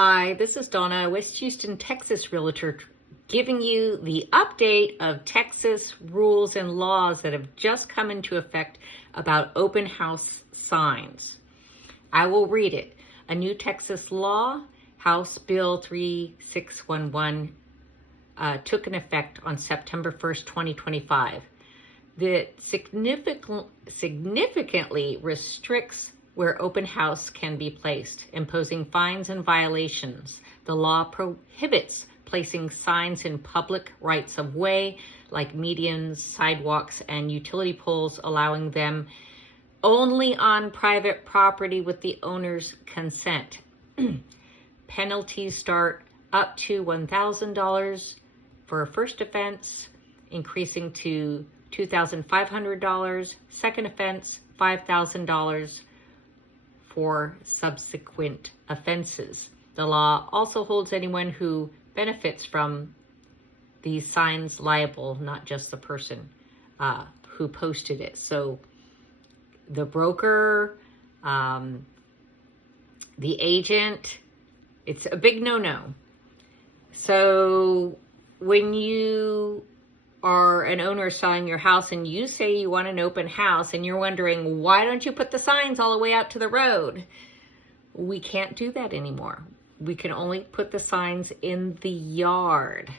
Hi, this is Donna, West Houston, Texas Realtor, giving you the update of Texas rules and laws that have just come into effect about open house signs. I will read it. A new Texas law, House Bill 3611, took an effect on September 1st, 2025, that significantly restricts where open house can be placed, imposing fines and violations. The law prohibits placing signs in public rights of way, like medians, sidewalks, and utility poles, allowing them only on private property with the owner's consent. Penalties start up to $1,000 for a first offense, increasing to $2,500. Second offense, $5,000 for subsequent offenses. The law also holds anyone who benefits from these signs liable, not just the person who posted it. So the broker, the agent, it's a big no-no. So when you are an owner selling your house and you say you want an open house and you're wondering, why don't you put the signs all the way out to the road? We can't do that anymore. We can only put the signs in the yard,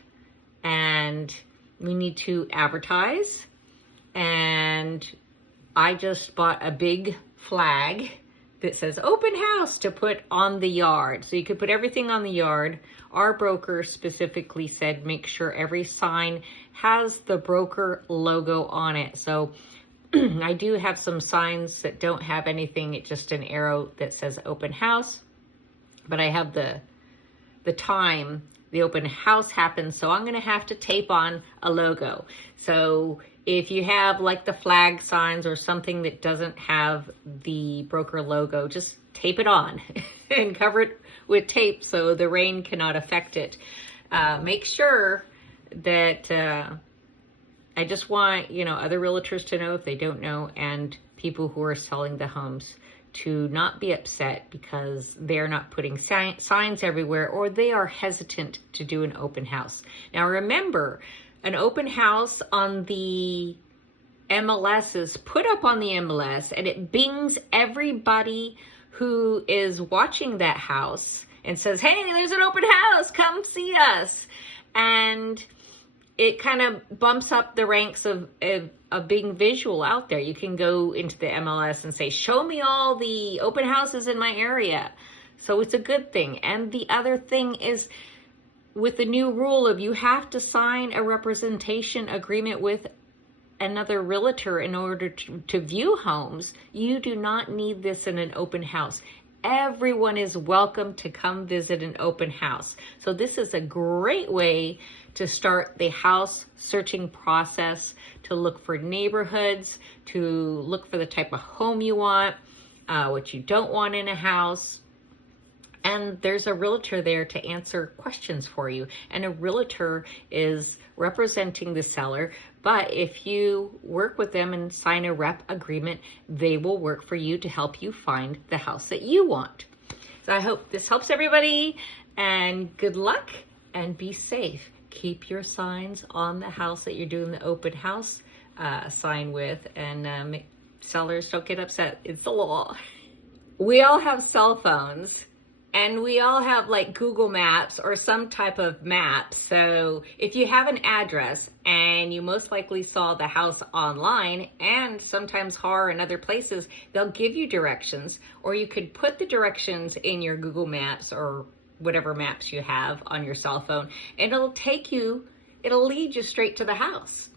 and we need to advertise. And I just bought a big flag that says open house to put on the yard. So you could put everything on the yard. Our broker specifically said, make sure every sign has the broker logo on it. So I do have some signs that don't have anything. It's just an arrow that says open house, but I have the time the open house happens. So I'm going to have to tape on a logo. So if you have like the flag signs or something that doesn't have the broker logo, just tape it on and cover it with tape so the rain cannot affect it. Make sure that I just want, other realtors to know if they don't know, and people who are selling the homes to not be upset because they're not putting signs everywhere, or they are hesitant to do an open house. Now remember, an open house on the MLS is put up on the MLS, and it bings everybody who is watching that house and says, hey, there's an open house, come see us. And it kind of bumps up the ranks of being visual out there. You can go into the MLS and say, show me all the open houses in my area. So it's a good thing. And the other thing is, with the new rule of you have to sign a representation agreement with another realtor in order to view homes, you do not need this in an open house. Everyone is welcome to come visit an open house. So this is a great way to start the house searching process, to look for neighborhoods, to look for the type of home you want, what you don't want in a house. And there's a realtor there to answer questions for you. And a realtor is representing the seller, but if you work with them and sign a rep agreement, they will work for you to help you find the house that you want. So I hope this helps everybody, and good luck and be safe. Keep your signs on the house that you're doing the open house sign with, and sellers, don't get upset. It's the law. We all have cell phones, and we all have like Google Maps or some type of map. So if you have an address and you most likely saw the house online, and sometimes HAR and other places, they'll give you directions, or you could put the directions in your Google Maps or whatever maps you have on your cell phone, and it'll lead you straight to the house.